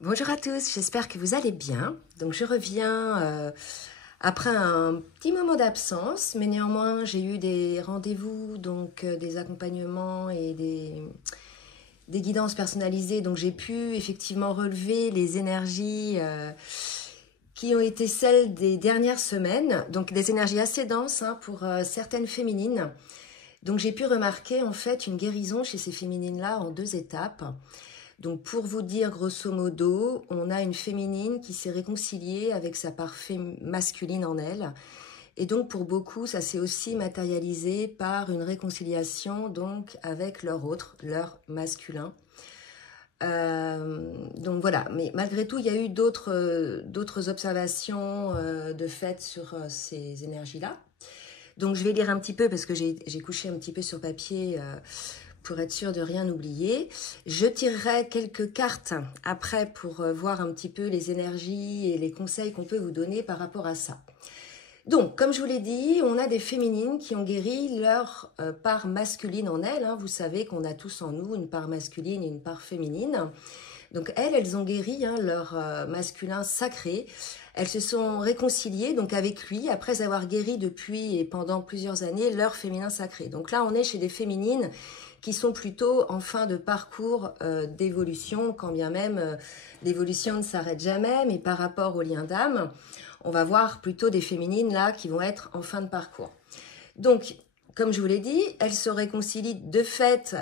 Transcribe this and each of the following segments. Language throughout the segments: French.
Bonjour à tous, j'espère que vous allez bien. Donc je reviens après un petit moment d'absence, mais néanmoins j'ai eu des rendez-vous, donc des accompagnements et des guidances personnalisées. Donc j'ai pu effectivement relever les énergies qui ont été celles des dernières semaines, donc des énergies assez denses pour certaines féminines. Donc j'ai pu remarquer en fait une guérison chez ces féminines-là en 2 étapes. Donc pour vous dire grosso modo, on a une féminine qui s'est réconciliée avec sa part masculine en elle. Et donc pour beaucoup, ça s'est aussi matérialisé par une réconciliation donc avec leur autre, leur masculin. Donc voilà, mais malgré tout, il y a eu d'autres observations de fait sur ces énergies-là. Donc je vais lire un petit peu parce que j'ai couché un petit peu sur papier pour être sûr de rien oublier. Je tirerai quelques cartes après pour voir un petit peu les énergies et les conseils qu'on peut vous donner par rapport à ça. Donc, comme je vous l'ai dit, on a des féminines qui ont guéri leur part masculine en elles. Vous savez qu'on a tous en nous une part masculine et une part féminine. Donc elles ont guéri leur masculin sacré. Elles se sont réconciliées donc avec lui après avoir guéri depuis et pendant plusieurs années leur féminin sacré. Donc là, on est chez des féminines qui sont plutôt en fin de parcours d'évolution, quand bien même l'évolution ne s'arrête jamais, mais par rapport au lien d'âme, on va voir plutôt des féminines là qui vont être en fin de parcours. Donc, comme je vous l'ai dit, elles se réconcilient de fait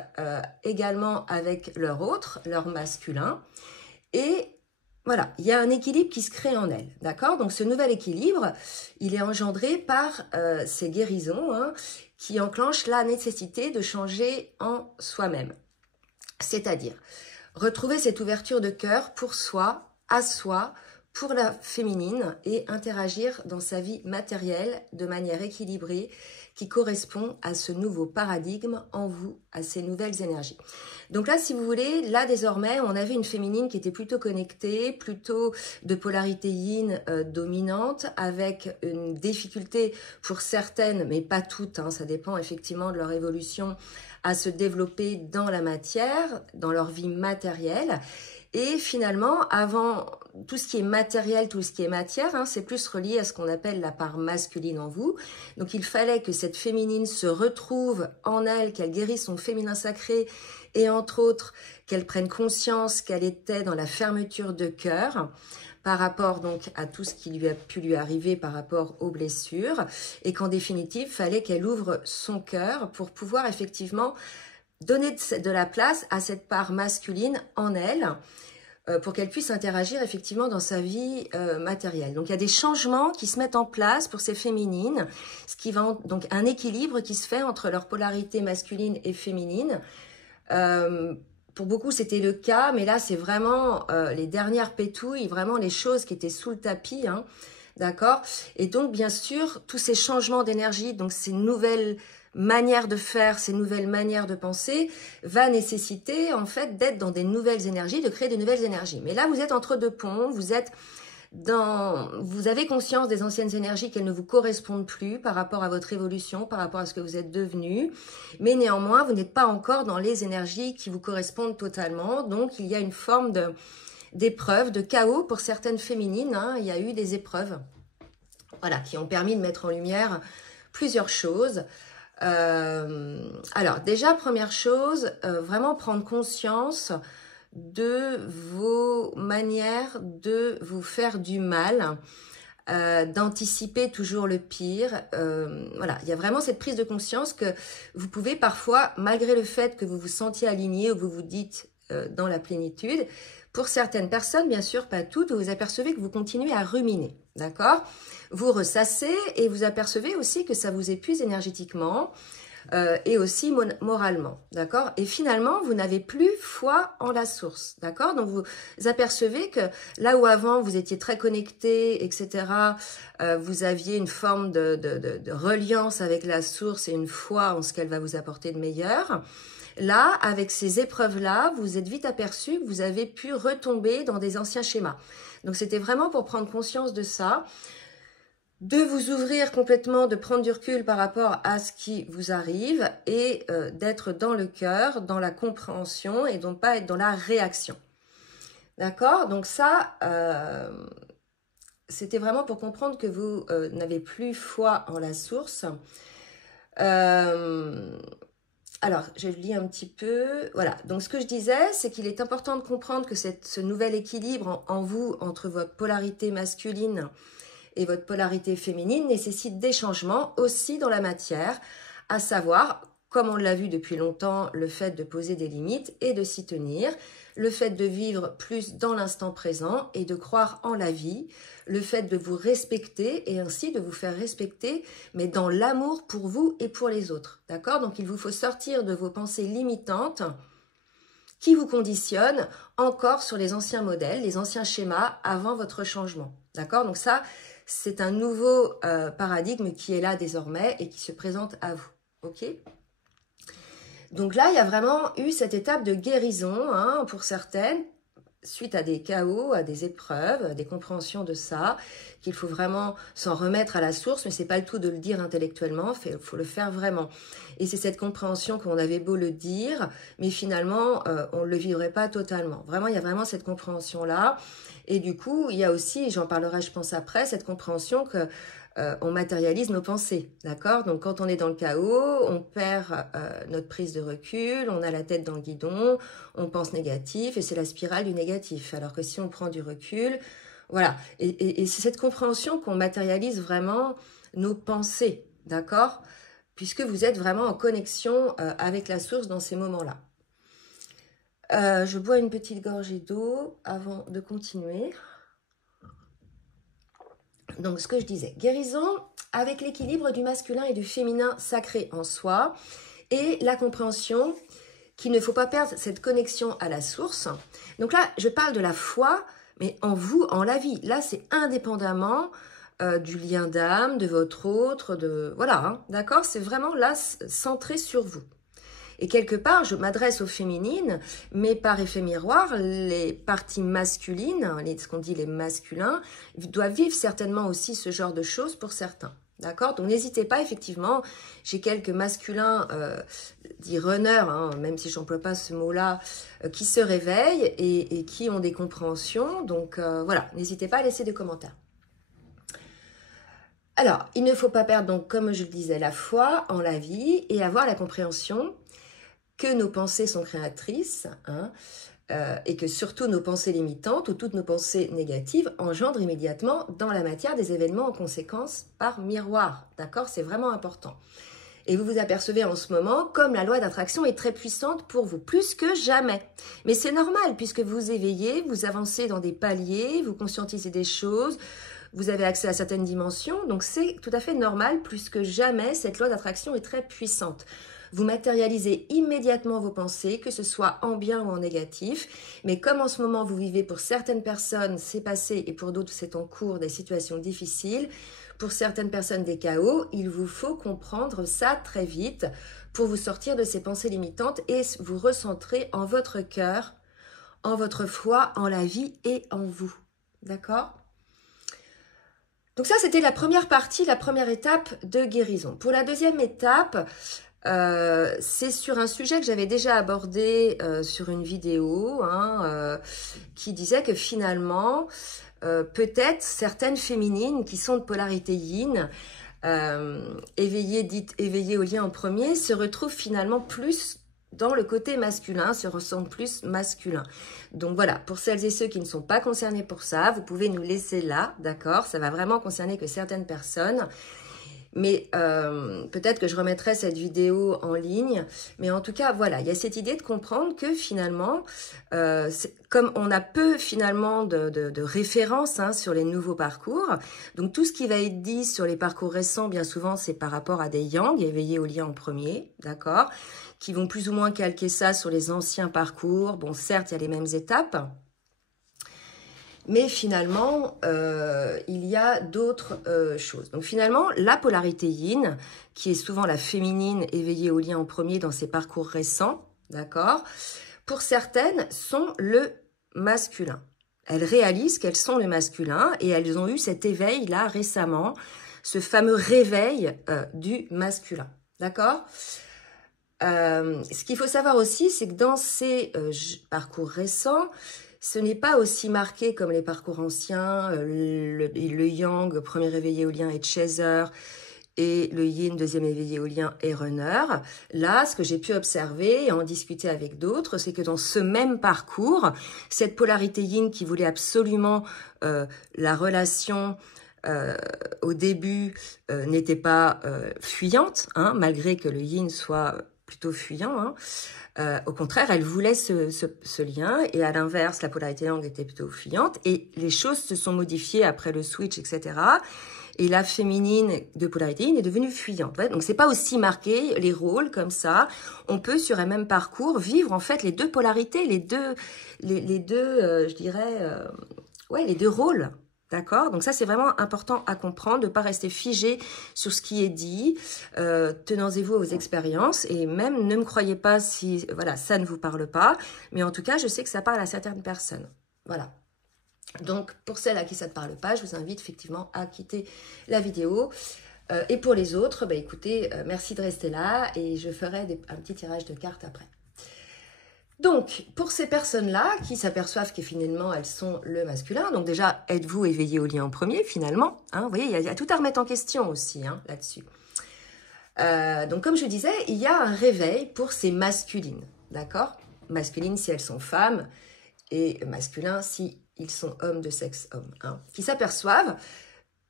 également avec leur autre, leur masculin. Et voilà, il y a un équilibre qui se crée en elles, d'accord? Donc ce nouvel équilibre, il est engendré par ces guérisons qui enclenchent la nécessité de changer en soi-même. C'est-à-dire retrouver cette ouverture de cœur pour soi, à soi, pour la féminine et interagir dans sa vie matérielle de manière équilibrée qui correspond à ce nouveau paradigme en vous, à ces nouvelles énergies. Donc là, si vous voulez, là désormais, on avait une féminine qui était plutôt connectée, plutôt de polarité yin dominante, avec une difficulté pour certaines, mais pas toutes, ça dépend effectivement de leur évolution, à se développer dans la matière, dans leur vie matérielle. Et finalement, avant tout ce qui est matériel, tout ce qui est matière, c'est plus relié à ce qu'on appelle la part masculine en vous. Donc il fallait que cette féminine se retrouve en elle, qu'elle guérisse son féminin sacré et entre autres qu'elle prenne conscience qu'elle était dans la fermeture de cœur par rapport donc à tout ce qui lui a pu lui arriver par rapport aux blessures et qu'en définitive, il fallait qu'elle ouvre son cœur pour pouvoir effectivement donner de la place à cette part masculine en elle pour qu'elle puisse interagir effectivement dans sa vie matérielle. Donc il y a des changements qui se mettent en place pour ces féminines, ce qui va donc un équilibre qui se fait entre leur polarité masculine et féminine. Pour beaucoup c'était le cas, mais là c'est vraiment les dernières pétouilles, vraiment les choses qui étaient sous le tapis, d'accord? Et donc bien sûr tous ces changements d'énergie, donc ces nouvelles manière de faire, ces nouvelles manières de penser, va nécessiter en fait d'être dans des nouvelles énergies, de créer de nouvelles énergies. Mais là, vous êtes entre deux ponts, vous avez conscience des anciennes énergies qu'elles ne vous correspondent plus par rapport à votre évolution, par rapport à ce que vous êtes devenu, mais néanmoins, vous n'êtes pas encore dans les énergies qui vous correspondent totalement, donc il y a une forme d'épreuve, de chaos pour certaines féminines, il y a eu des épreuves, voilà, qui ont permis de mettre en lumière plusieurs choses. Alors déjà, première chose, vraiment prendre conscience de vos manières de vous faire du mal, d'anticiper toujours le pire. Voilà, il y a vraiment cette prise de conscience que vous pouvez parfois, malgré le fait que vous vous sentiez aligné ou vous vous dites dans la plénitude, pour certaines personnes, bien sûr, pas toutes, vous apercevez que vous continuez à ruminer, d'accord? Vous ressassez et vous apercevez aussi que ça vous épuise énergétiquement et aussi moralement, d'accord? Et finalement, vous n'avez plus foi en la source, d'accord? Donc, vous apercevez que là où avant, vous étiez très connecté, etc., vous aviez une forme de reliance avec la source et une foi en ce qu'elle va vous apporter de meilleur. Là, avec ces épreuves-là, vous êtes vite aperçu que vous avez pu retomber dans des anciens schémas. Donc, c'était vraiment pour prendre conscience de ça, de vous ouvrir complètement, de prendre du recul par rapport à ce qui vous arrive et d'être dans le cœur, dans la compréhension et donc pas être dans la réaction. D'accord? Donc ça, c'était vraiment pour comprendre que vous n'avez plus foi en la source. Alors, je lis un petit peu. Voilà, donc ce que je disais, c'est qu'il est important de comprendre que ce nouvel équilibre en vous, entre votre polarité masculine et votre polarité féminine, nécessite des changements aussi dans la matière, à savoir, comme on l'a vu depuis longtemps, le fait de poser des limites et de s'y tenir, le fait de vivre plus dans l'instant présent et de croire en la vie, le fait de vous respecter et ainsi de vous faire respecter, mais dans l'amour pour vous et pour les autres. D'accord? Donc il vous faut sortir de vos pensées limitantes qui vous conditionnent encore sur les anciens modèles, les anciens schémas avant votre changement. D'accord? Donc ça, c'est un nouveau paradigme qui est là désormais et qui se présente à vous. Ok? Donc là, il y a vraiment eu cette étape de guérison hein, pour certaines, suite à des chaos, à des épreuves, des compréhensions de ça, qu'il faut vraiment s'en remettre à la source, mais c'est pas le tout de le dire intellectuellement, il faut le faire vraiment. Et c'est cette compréhension qu'on avait beau le dire, mais finalement, on ne le vivrait pas totalement. Vraiment, il y a vraiment cette compréhension-là. Et du coup, il y a aussi, j'en parlerai je pense après, cette compréhension que on matérialise nos pensées, d'accord? Donc quand on est dans le chaos, on perd notre prise de recul, on a la tête dans le guidon, on pense négatif et c'est la spirale du négatif. Alors que si on prend du recul, voilà. Et c'est cette compréhension qu'on matérialise vraiment nos pensées, d'accord? Puisque vous êtes vraiment en connexion avec la source dans ces moments-là. Je bois une petite gorgée d'eau avant de continuer. Donc, ce que je disais, guérison avec l'équilibre du masculin et du féminin sacré en soi et la compréhension qu'il ne faut pas perdre cette connexion à la source. Donc là, je parle de la foi, mais en vous, en la vie. Là, c'est indépendamment du lien d'âme, de votre autre, de voilà, hein, d'accord? C'est vraiment là centré sur vous. Et quelque part, je m'adresse aux féminines, mais par effet miroir, les parties masculines, ce qu'on dit les masculins, doivent vivre certainement aussi ce genre de choses pour certains. D'accord? Donc n'hésitez pas, effectivement, j'ai quelques masculins, dits runners, hein, même si j'emploie pas ce mot-là, qui se réveillent et qui ont des compréhensions. Donc voilà, n'hésitez pas à laisser des commentaires. Alors, il ne faut pas perdre, donc, comme je le disais, la foi en la vie et avoir la compréhension que nos pensées sont créatrices, hein, et que surtout nos pensées limitantes ou toutes nos pensées négatives engendrent immédiatement dans la matière des événements en conséquence par miroir. D'accord? C'est vraiment important. Et vous vous apercevez en ce moment comme la loi d'attraction est très puissante pour vous, plus que jamais. Mais c'est normal puisque vous éveillez, vous avancez dans des paliers, vous conscientisez des choses, vous avez accès à certaines dimensions, donc c'est tout à fait normal, plus que jamais, cette loi d'attraction est très puissante. Vous matérialisez immédiatement vos pensées, que ce soit en bien ou en négatif. Mais comme en ce moment, vous vivez pour certaines personnes, c'est passé, et pour d'autres, c'est en cours, des situations difficiles, pour certaines personnes, des chaos, il vous faut comprendre ça très vite pour vous sortir de ces pensées limitantes et vous recentrer en votre cœur, en votre foi, en la vie et en vous. D'accord ? Donc ça, c'était la première partie, la première étape de guérison. Pour la deuxième étape, c'est sur un sujet que j'avais déjà abordé sur une vidéo hein, qui disait que finalement, peut-être certaines féminines qui sont de polarité yin, éveillées au lien en premier, se retrouvent finalement plus dans le côté masculin, se ressentent plus masculin. Donc voilà, pour celles et ceux qui ne sont pas concernés pour ça, vous pouvez nous laisser là, d'accord? Ça va vraiment concerner que certaines personnes. Mais peut-être que je remettrai cette vidéo en ligne. Mais en tout cas, voilà, il y a cette idée de comprendre que finalement, comme on a peu finalement de références hein, sur les nouveaux parcours, donc tout ce qui va être dit sur les parcours récents, bien souvent, c'est par rapport à des yang, éveillés au lien en premier, d'accord, qui vont plus ou moins calquer ça sur les anciens parcours. Bon, certes, il y a les mêmes étapes. Mais finalement, il y a d'autres choses. Donc finalement, la polarité yin, qui est souvent la féminine éveillée au lien en premier dans ses parcours récents, d'accord, pour certaines, sont le masculin. Elles réalisent qu'elles sont le masculin et elles ont eu cet éveil-là récemment, ce fameux réveil du masculin, d'accord ? Ce qu'il faut savoir aussi, c'est que dans ces parcours récents, ce n'est pas aussi marqué comme les parcours anciens, le yang, premier éveil éolien et chaser, et le yin, deuxième éveil éolien et runner. Là, ce que j'ai pu observer et en discuter avec d'autres, c'est que dans ce même parcours, cette polarité yin qui voulait absolument la relation au début n'était pas fuyante, hein, malgré que le yin soit plutôt fuyant, hein. Au contraire, elle voulait ce lien, et à l'inverse, la polarité yang était plutôt fuyante, et les choses se sont modifiées après le switch, etc. Et la féminine de polarité yin est devenue fuyante. Ouais. Donc, c'est pas aussi marqué, les rôles comme ça. On peut, sur un même parcours, vivre en fait les deux polarités, les deux je dirais, ouais, les deux rôles. D'accord? Donc ça, c'est vraiment important à comprendre, de ne pas rester figé sur ce qui est dit. Tenez-vous aux expériences, et même ne me croyez pas si voilà, ça ne vous parle pas. Mais en tout cas, je sais que ça parle à certaines personnes. Voilà. Donc, pour celles à qui ça ne parle pas, je vous invite effectivement à quitter la vidéo. Et pour les autres, bah, écoutez, merci de rester là, et je ferai un petit tirage de cartes après. Donc, pour ces personnes-là qui s'aperçoivent que finalement, elles sont le masculin, donc déjà, êtes-vous éveillé au lien en premier, finalement, hein, vous voyez, il y a tout à remettre en question aussi, hein, là-dessus. Donc, comme je disais, il y a un réveil pour ces masculines, d'accord? Masculines si elles sont femmes, et masculins si ils sont hommes de sexe homme, hein, qui s'aperçoivent,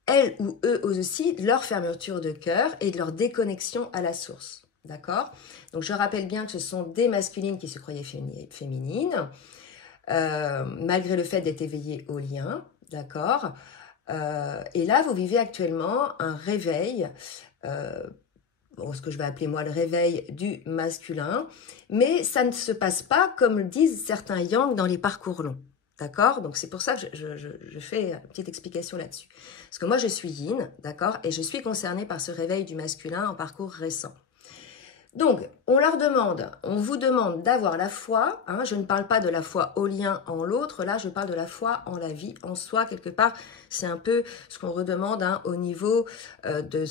elles ou eux aussi, de leur fermeture de cœur et de leur déconnexion à la source. D'accord? Donc, je rappelle bien que ce sont des masculines qui se croyaient féminines, malgré le fait d'être éveillées au lien. D'accord? Et là, vous vivez actuellement un réveil, ce que je vais appeler moi le réveil du masculin, mais ça ne se passe pas comme le disent certains yang dans les parcours longs. D'accord? Donc, c'est pour ça que je fais une petite explication là-dessus. Parce que moi, je suis yin, d'accord? Et je suis concernée par ce réveil du masculin en parcours récent. Donc, on vous demande d'avoir la foi, hein, je ne parle pas de la foi au lien en l'autre, là je parle de la foi en la vie, en soi, quelque part, c'est un peu ce qu'on redemande, hein, au niveau de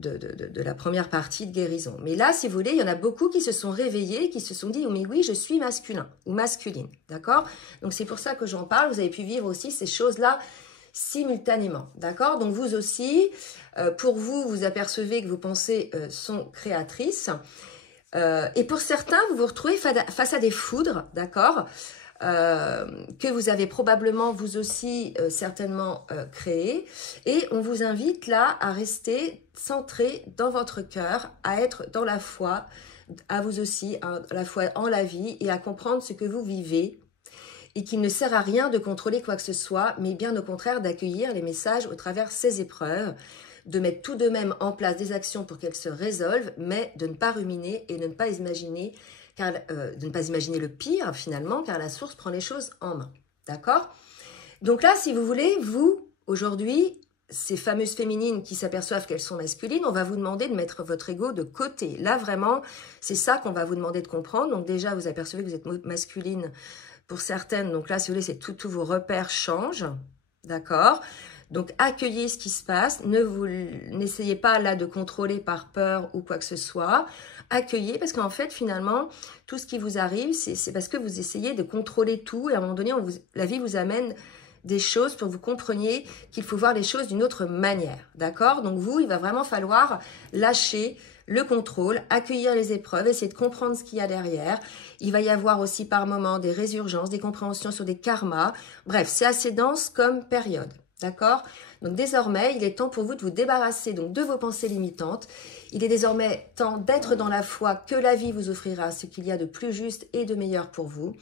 la première partie de guérison. Mais là, si vous voulez, il y en a beaucoup qui se sont réveillés, qui se sont dit, oh, mais oui, je suis masculin ou masculine, d'accord? Donc, c'est pour ça que j'en parle, vous avez pu vivre aussi ces choses-là simultanément, d'accord? Donc, vous aussi, pour vous, vous apercevez que vos pensées sont créatrices. Et pour certains, vous vous retrouvez face à des foudres, d'accord, que vous avez probablement, vous aussi, certainement créées. Et on vous invite là à rester centré dans votre cœur, à être dans la foi, à vous aussi, la foi en la vie, et à comprendre ce que vous vivez, et qu'il ne sert à rien de contrôler quoi que ce soit, mais bien au contraire d'accueillir les messages au travers ces épreuves, de mettre tout de même en place des actions pour qu'elles se résolvent, mais de ne pas ruminer et de ne pas imaginer, le pire finalement, car la source prend les choses en main. D'accord? Donc là, si vous voulez, vous, aujourd'hui, ces fameuses féminines qui s'aperçoivent qu'elles sont masculines, on va vous demander de mettre votre ego de côté. Là, vraiment, c'est ça qu'on va vous demander de comprendre. Donc déjà, vous apercevez que vous êtes masculine pour certaines. Donc là, si vous voulez, c'est tous vos repères changent. D'accord? Donc, accueillez ce qui se passe. N'essayez pas là de contrôler par peur ou quoi que ce soit. Accueillez, parce qu'en fait, finalement, tout ce qui vous arrive, c'est parce que vous essayez de contrôler tout. Et à un moment donné, la vie vous amène des choses pour que vous compreniez qu'il faut voir les choses d'une autre manière. D'accord? Donc, il va vraiment falloir lâcher le contrôle, accueillir les épreuves, essayer de comprendre ce qu'il y a derrière. Il va y avoir aussi par moments des résurgences, des compréhensions sur des karmas. Bref, c'est assez dense comme période. D'accord? Donc désormais, il est temps pour vous de vous débarrasser donc de vos pensées limitantes. Il est désormais temps d'être dans la foi que la vie vous offrira ce qu'il y a de plus juste et de meilleur pour vous,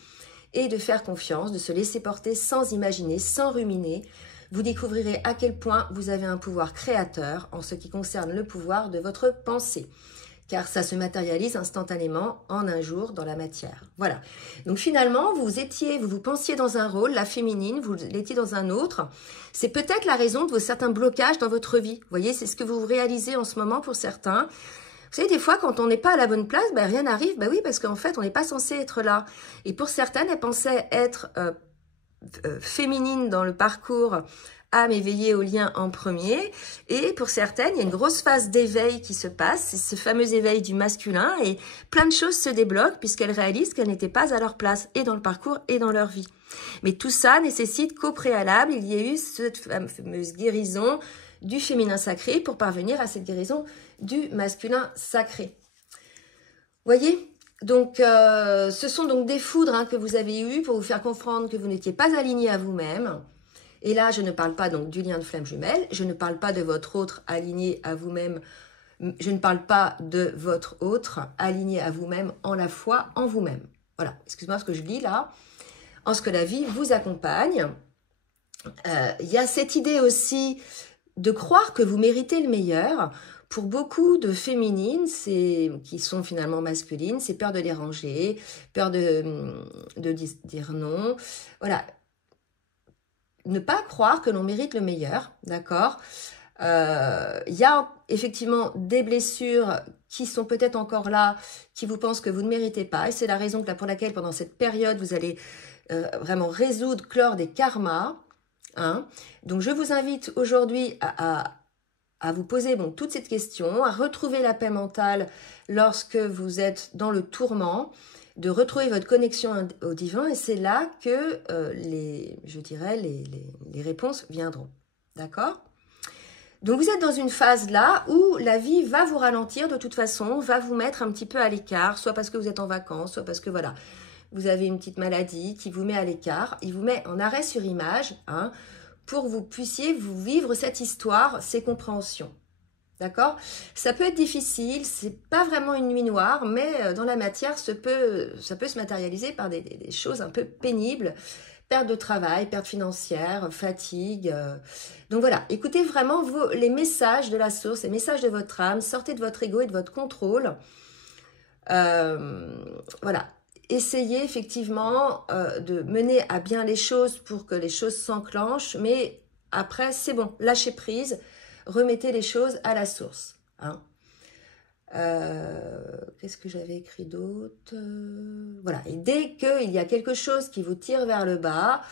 et de faire confiance, de se laisser porter sans imaginer, sans ruminer. Vous découvrirez à quel point vous avez un pouvoir créateur en ce qui concerne le pouvoir de votre pensée, car ça se matérialise instantanément en un jour dans la matière. Voilà. Donc finalement, vous vous pensiez dans un rôle, la féminine, vous l'étiez dans un autre. C'est peut-être la raison de vos certains blocages dans votre vie. Vous voyez, c'est ce que vous réalisez en ce moment pour certains. Vous savez, des fois, quand on n'est pas à la bonne place, ben, rien n'arrive. Ben oui, parce qu'en fait, on n'est pas censé être là. Et pour certaines, elles pensaient être féminine dans le parcours âme éveillée au lien en premier. Et pour certaines, il y a une grosse phase d'éveil qui se passe. C'est ce fameux éveil du masculin. Et plein de choses se débloquent puisqu'elles réalisent qu'elles n'étaient pas à leur place et dans le parcours et dans leur vie. Mais tout ça nécessite qu'au préalable, il y ait eu cette fameuse guérison du féminin sacré pour parvenir à cette guérison du masculin sacré. Voyez ? Donc, ce sont donc des foudres que vous avez eues pour vous faire comprendre que vous n'étiez pas aligné à vous-même. Et là, je ne parle pas donc du lien de flamme jumelle, je ne parle pas de votre autre aligné à vous-même, je ne parle pas de votre autre aligné à vous-même en la foi en vous-même. Voilà, excuse-moi ce que je lis là. En ce que la vie vous accompagne, il y a cette idée aussi de croire que vous méritez le meilleur. Pour beaucoup de féminines, qui sont finalement masculines, c'est peur de déranger, peur de dire non. Voilà. Ne pas croire que l'on mérite le meilleur, d'accord ? Il y a effectivement des blessures qui sont peut-être encore là, qui vous pensent que vous ne méritez pas. Et c'est la raison pour laquelle, pendant cette période, vous allez vraiment résoudre, clore des karmas. Hein. Donc, je vous invite aujourd'hui à vous poser toutes ces questions, à retrouver la paix mentale lorsque vous êtes dans le tourment, de retrouver votre connexion au divin, et c'est là que les réponses viendront. D'accord ? Donc vous êtes dans une phase là où la vie va vous ralentir de toute façon, va vous mettre un petit peu à l'écart, soit parce que vous êtes en vacances, soit parce que voilà, vous avez une petite maladie qui vous met à l'écart, il vous met en arrêt sur image, hein, pour que vous puissiez vous vivre cette histoire, ces compréhensions. D'accord ? Ça peut être difficile, c'est pas vraiment une nuit noire, mais dans la matière, ça peut se matérialiser par des choses un peu pénibles, perte de travail, perte financière, fatigue. Donc voilà, écoutez vraiment les messages de la source, les messages de votre âme, sortez de votre ego et de votre contrôle. Voilà. Essayez effectivement de mener à bien les choses pour que les choses s'enclenchent, mais après, c'est bon, lâchez prise, remettez les choses à la source. Hein. Qu'est-ce que j'avais écrit d'autre ? Voilà, et dès qu'il y a quelque chose qui vous tire vers le bas,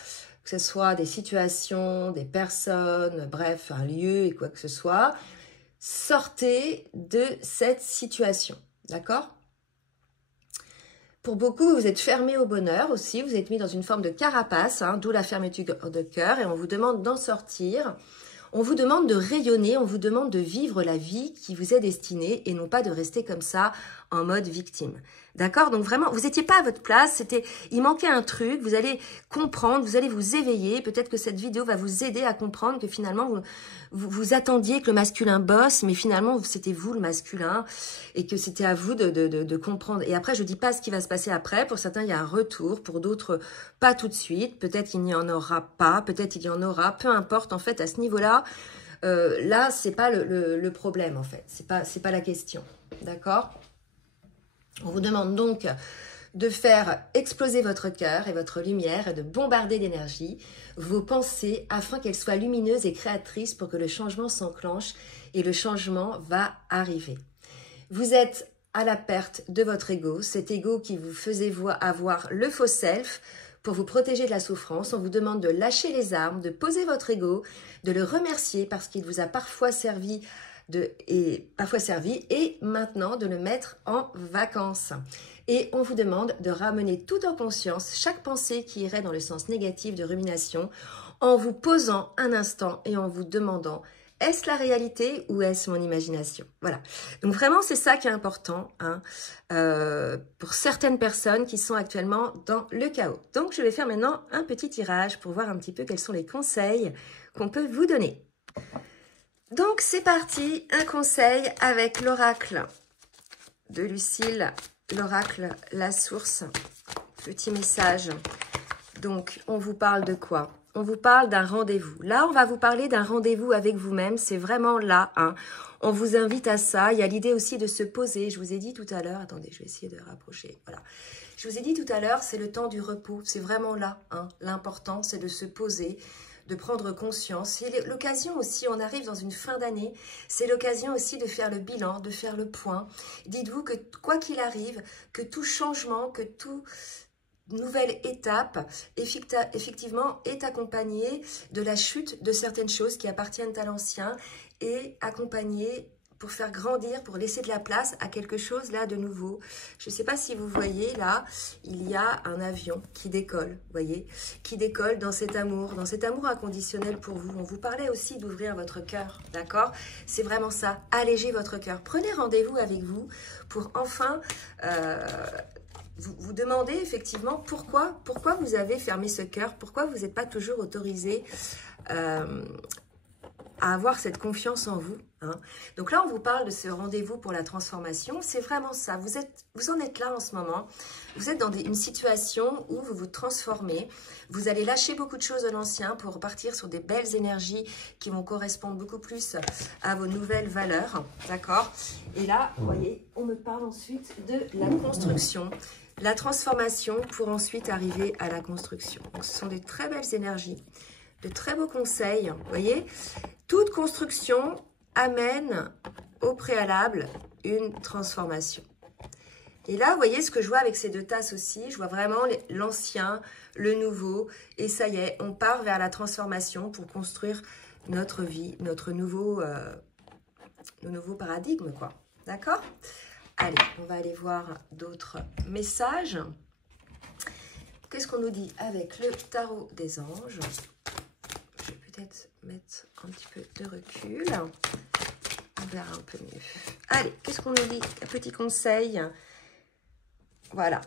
que ce soit des situations, des personnes, bref, un lieu et quoi que ce soit, sortez de cette situation, d'accord ? Pour beaucoup, vous êtes fermé au bonheur aussi, vous êtes mis dans une forme de carapace, hein, d'où la fermeture de cœur, et on vous demande d'en sortir. On vous demande de rayonner, on vous demande de vivre la vie qui vous est destinée et non pas de rester comme ça en mode victime. D'accord ? Donc vraiment, vous n'étiez pas à votre place, il manquait un truc, vous allez comprendre, vous allez vous éveiller. Peut-être que cette vidéo va vous aider à comprendre que finalement, vous attendiez que le masculin bosse, mais finalement, c'était vous le masculin et que c'était à vous de comprendre. Et après, je ne dis pas ce qui va se passer après. Pour certains, il y a un retour, pour d'autres, pas tout de suite. Peut-être qu'il n'y en aura pas, peut-être il y en aura, peu importe. En fait, à ce niveau-là, là, c'est pas le problème, en fait. C'est pas la question. D'accord ? On vous demande donc de faire exploser votre cœur et votre lumière et de bombarder d'énergie vos pensées afin qu'elles soient lumineuses et créatrices pour que le changement s'enclenche et le changement va arriver. Vous êtes à la perte de votre ego, cet ego qui vous faisait avoir le faux self pour vous protéger de la souffrance. On vous demande de lâcher les armes, de poser votre ego, de le remercier parce qu'il vous a parfois servi et maintenant de le mettre en vacances. Et on vous demande de ramener tout en conscience chaque pensée qui irait dans le sens négatif de rumination en vous posant un instant et en vous demandant est-ce la réalité ou est-ce mon imagination? Voilà. Donc vraiment, c'est ça qui est important hein, pour certaines personnes qui sont actuellement dans le chaos. Donc, je vais faire maintenant un petit tirage pour voir un petit peu quels sont les conseils qu'on peut vous donner. Donc, c'est parti. Un conseil avec l'oracle de Lucille, l'oracle La Source. Petit message. Donc, on vous parle de quoi? On vous parle d'un rendez-vous. Là, on va vous parler d'un rendez-vous avec vous-même. C'est vraiment là. Hein. On vous invite à ça. Il y a l'idée aussi de se poser. Je vous ai dit tout à l'heure. Attendez, je vais essayer de rapprocher. Voilà. Je vous ai dit tout à l'heure, c'est le temps du repos. C'est vraiment là. Hein. L'important, c'est de se poser, de prendre conscience. C'est l'occasion aussi, on arrive dans une fin d'année, c'est l'occasion aussi de faire le bilan, de faire le point. Dites-vous que quoi qu'il arrive, que tout changement, que nouvelle étape, effectivement, est accompagnée de la chute de certaines choses qui appartiennent à l'ancien et accompagnée pour faire grandir, pour laisser de la place à quelque chose là de nouveau. Je ne sais pas si vous voyez là, il y a un avion qui décolle, vous voyez, qui décolle dans cet amour inconditionnel pour vous. On vous parlait aussi d'ouvrir votre cœur, d'accord? C'est vraiment ça, alléger votre cœur. Prenez rendez-vous avec vous pour enfin vous demander effectivement pourquoi vous avez fermé ce cœur, pourquoi vous n'êtes pas toujours autorisé à avoir cette confiance en vous. Hein. Donc là, on vous parle de ce rendez-vous pour la transformation. C'est vraiment ça. Vous en êtes là en ce moment. Vous êtes dans une situation où vous vous transformez. Vous allez lâcher beaucoup de choses de l'ancien pour repartir sur des belles énergies qui vont correspondre beaucoup plus à vos nouvelles valeurs. D'accord? Et là, vous voyez, on me parle ensuite de la construction. La transformation pour ensuite arriver à la construction. Donc, ce sont des très belles énergies, de très beaux conseils. Vous voyez, toute construction amène au préalable une transformation. Et là, vous voyez ce que je vois avec ces deux tasses aussi. Je vois vraiment l'ancien, le nouveau. Et ça y est, on part vers la transformation pour construire notre vie, notre nouveau paradigme, quoi. D'accord ? Allez, on va aller voir d'autres messages. Qu'est-ce qu'on nous dit avec le tarot des anges? Je vais peut-être mettre un petit peu de recul. On verra un peu mieux. Allez, qu'est-ce qu'on nous dit? Un petit conseil. Voilà.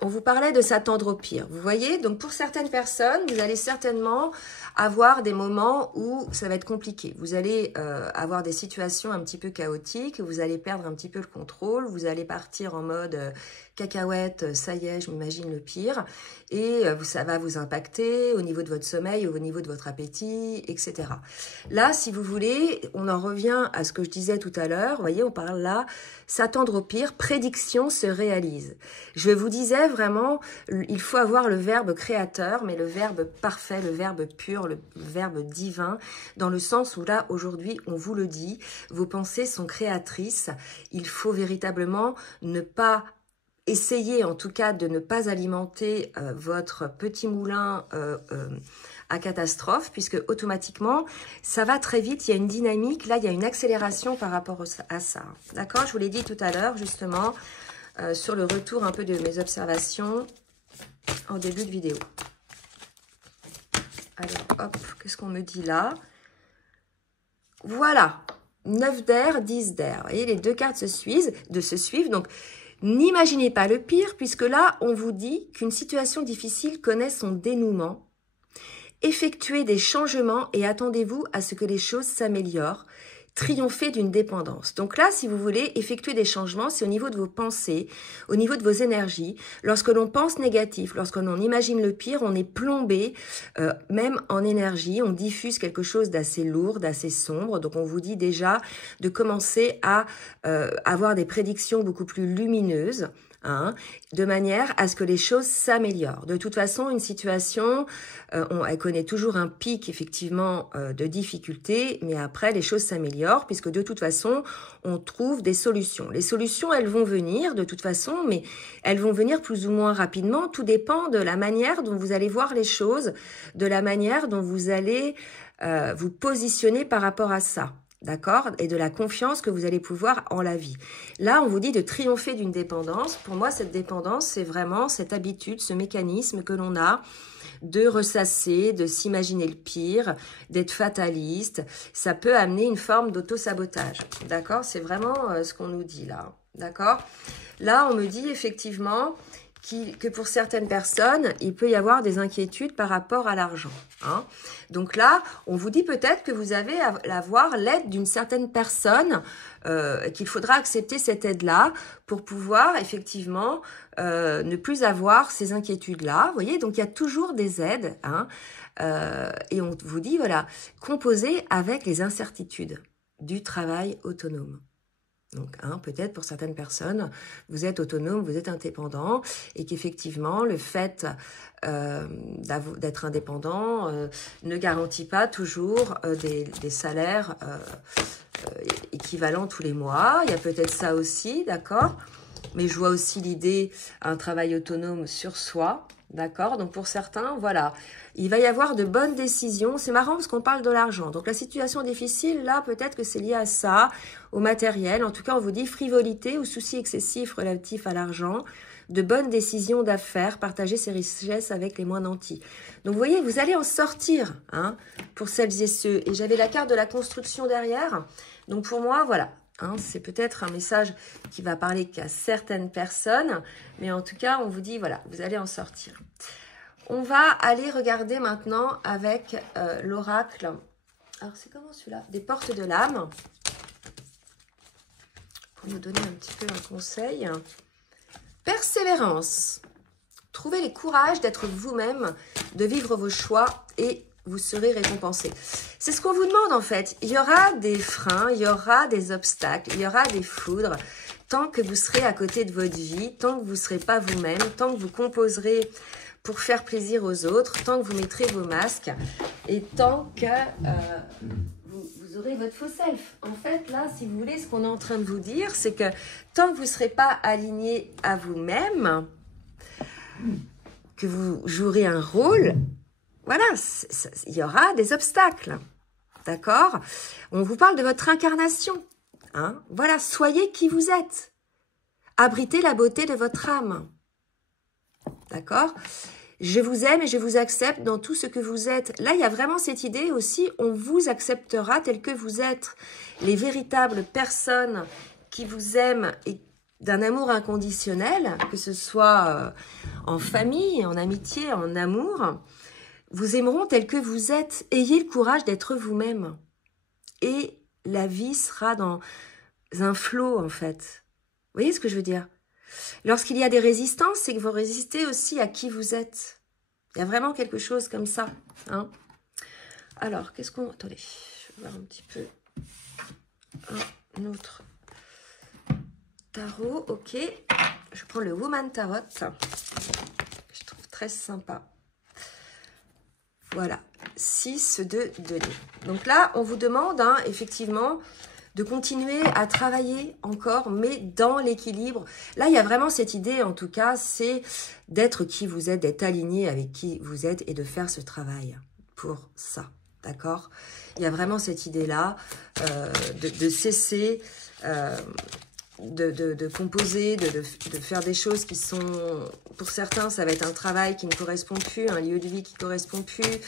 On vous parlait de s'attendre au pire. Vous voyez, donc pour certaines personnes, vous allez certainement avoir des moments où ça va être compliqué. Vous allez avoir des situations un petit peu chaotiques, vous allez perdre un petit peu le contrôle, vous allez partir en mode cacahuète, ça y est, je m'imagine le pire, et ça va vous impacter au niveau de votre sommeil, au niveau de votre appétit, etc. Là, si vous voulez, on en revient à ce que je disais tout à l'heure, vous voyez, on parle là, s'attendre au pire, prédiction se réalise. Je vous disais vraiment, il faut avoir le verbe créateur, mais le verbe parfait, le verbe pur, le verbe divin, dans le sens où là, aujourd'hui, on vous le dit, vos pensées sont créatrices. Il faut véritablement ne pas essayer, en tout cas, de ne pas alimenter votre petit moulin à catastrophe, puisque automatiquement, ça va très vite, il y a une dynamique, là, il y a une accélération par rapport à ça. D'accord? Je vous l'ai dit tout à l'heure, justement, sur le retour un peu de mes observations en début de vidéo. Allez, hop, qu'est-ce qu'on me dit là? Voilà, 9 d'air, 10 d'air. Vous voyez, les deux cartes se suivent. Donc, n'imaginez pas le pire, puisque là, on vous dit qu'une situation difficile connaît son dénouement. Effectuez des changements et attendez-vous à ce que les choses s'améliorent. Triompher d'une dépendance. Donc là, si vous voulez effectuer des changements, c'est au niveau de vos pensées, au niveau de vos énergies. Lorsque l'on pense négatif, lorsque l'on imagine le pire, on est plombé, même en énergie. On diffuse quelque chose d'assez lourd, d'assez sombre. Donc on vous dit déjà de commencer à avoir des prédictions beaucoup plus lumineuses. Hein, de manière à ce que les choses s'améliorent. De toute façon, une situation, elle connaît toujours un pic, effectivement, de difficultés, mais après, les choses s'améliorent, puisque de toute façon, on trouve des solutions. Les solutions, elles vont venir, de toute façon, mais elles vont venir plus ou moins rapidement. Tout dépend de la manière dont vous allez voir les choses, de la manière dont vous allez vous positionner par rapport à ça. D'accord? Et de la confiance que vous allez pouvoir en la vie. Là, on vous dit de triompher d'une dépendance. Pour moi, cette dépendance, c'est vraiment cette habitude, ce mécanisme que l'on a de ressasser, de s'imaginer le pire, d'être fataliste. Ça peut amener une forme d'auto-sabotage. D'accord? C'est vraiment ce qu'on nous dit là. D'accord? Là, on me dit effectivement que pour certaines personnes, il peut y avoir des inquiétudes par rapport à l'argent. Hein. Donc là, on vous dit peut-être que vous avez à avoir l'aide d'une certaine personne, qu'il faudra accepter cette aide-là pour pouvoir effectivement ne plus avoir ces inquiétudes-là. Vous voyez, donc il y a toujours des aides. Hein, et on vous dit, voilà, composez avec les incertitudes du travail autonome. Donc, hein, peut-être pour certaines personnes, vous êtes autonome, vous êtes indépendant, et qu'effectivement, le fait d'être indépendant ne garantit pas toujours des salaires équivalents tous les mois. Il y a peut-être ça aussi, d'accord? Mais je vois aussi l'idée, un travail autonome sur soi, D'accord? Donc, pour certains, voilà, il va y avoir de bonnes décisions. C'est marrant parce qu'on parle de l'argent. Donc, la situation difficile, là, peut-être que c'est lié à ça, au matériel. En tout cas, on vous dit frivolité ou soucis excessifs relatifs à l'argent, de bonnes décisions d'affaires, partager ses richesses avec les moins nantis. Donc, vous voyez, vous allez en sortir, hein, pour celles et ceux. Et j'avais la carte de la construction derrière. Donc, pour moi, voilà. Hein, c'est peut-être un message qui va parler qu'à certaines personnes, mais en tout cas, on vous dit, voilà, vous allez en sortir. On va aller regarder maintenant avec l'oracle. Alors, c'est comment celui-là? Des portes de l'âme. Pour nous donner un petit peu un conseil. Persévérance. Trouvez le courage d'être vous-même, de vivre vos choix et vous serez récompensé. C'est ce qu'on vous demande en fait. Il y aura des freins, il y aura des obstacles, il y aura des foudres. Tant que vous serez à côté de votre vie, tant que vous ne serez pas vous-même, tant que vous composerez pour faire plaisir aux autres, tant que vous mettrez vos masques et tant que vous aurez votre faux self. En fait, là, si vous voulez, ce qu'on est en train de vous dire, c'est que tant que vous ne serez pas aligné à vous-même, que vous jouerez un rôle, voilà, il y aura des obstacles, d'accord? On vous parle de votre incarnation, hein? Voilà, soyez qui vous êtes. Abritez la beauté de votre âme, d'accord? Je vous aime et je vous accepte dans tout ce que vous êtes. Là, il y a vraiment cette idée aussi, on vous acceptera tel que vous êtes. Les véritables personnes qui vous aiment et d'un amour inconditionnel, que ce soit en famille, en amitié, en amour, vous aimeront tel que vous êtes. Ayez le courage d'être vous-même. Et la vie sera dans un flot, en fait. Vous voyez ce que je veux dire? Lorsqu'il y a des résistances, c'est que vous résistez aussi à qui vous êtes. Il y a vraiment quelque chose comme ça. Hein? Alors, qu'est-ce qu'on... Attendez, je vais voir un petit peu. Un autre tarot, ok. Je prends le Woman Tarot. Que je trouve très sympa. Voilà, 6 de denier. Donc là, on vous demande, hein, effectivement, de continuer à travailler encore, mais dans l'équilibre. Là, il y a vraiment cette idée, en tout cas, c'est d'être qui vous êtes, d'être aligné avec qui vous êtes et de faire ce travail pour ça, d'accord? Il y a vraiment cette idée-là de cesser... de composer, de faire des choses qui sont... Pour certains, ça va être un travail qui ne correspond plus, un lieu de vie qui ne correspond plus,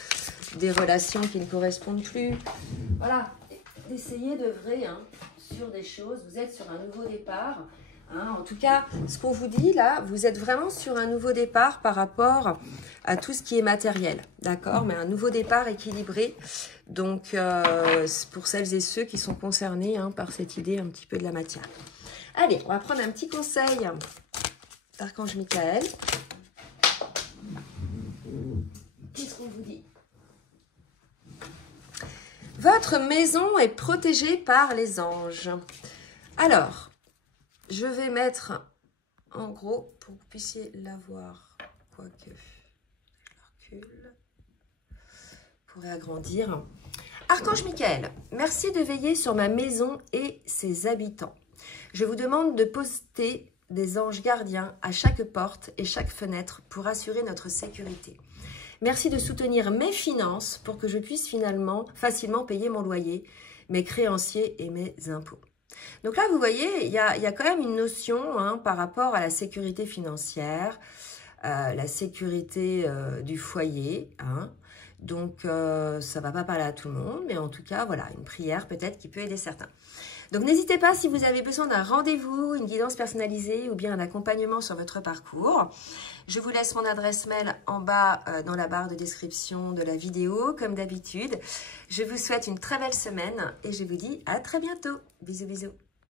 des relations qui ne correspondent plus. Voilà, d'essayer d'œuvrer hein, sur des choses. Vous êtes sur un nouveau départ. Hein. En tout cas, ce qu'on vous dit là, vous êtes vraiment sur un nouveau départ par rapport à tout ce qui est matériel. D'accord? Mais un nouveau départ équilibré. Donc, pour celles et ceux qui sont concernés hein, par cette idée un petit peu de la matière. Allez, on va prendre un petit conseil d'Archange Michael. Qu'est-ce qu'on vous dit? Votre maison est protégée par les anges. Alors, je vais mettre en gros pour que vous puissiez la voir. Quoique, je recule. Je pourrais agrandir. Archange Michael, merci de veiller sur ma maison et ses habitants. Je vous demande de poster des anges gardiens à chaque porte et chaque fenêtre pour assurer notre sécurité. Merci de soutenir mes finances pour que je puisse facilement payer mon loyer, mes créanciers et mes impôts. Donc là, vous voyez, il y a quand même une notion hein, par rapport à la sécurité financière, la sécurité du foyer. Hein. Donc, ça ne va pas parler à tout le monde, mais en tout cas, voilà, une prière peut-être qui peut aider certains. Donc, n'hésitez pas si vous avez besoin d'un rendez-vous, une guidance personnalisée ou bien un accompagnement sur votre parcours. Je vous laisse mon adresse mail en bas dans la barre de description de la vidéo, comme d'habitude. Je vous souhaite une très belle semaine et je vous dis à très bientôt. Bisous, bisous.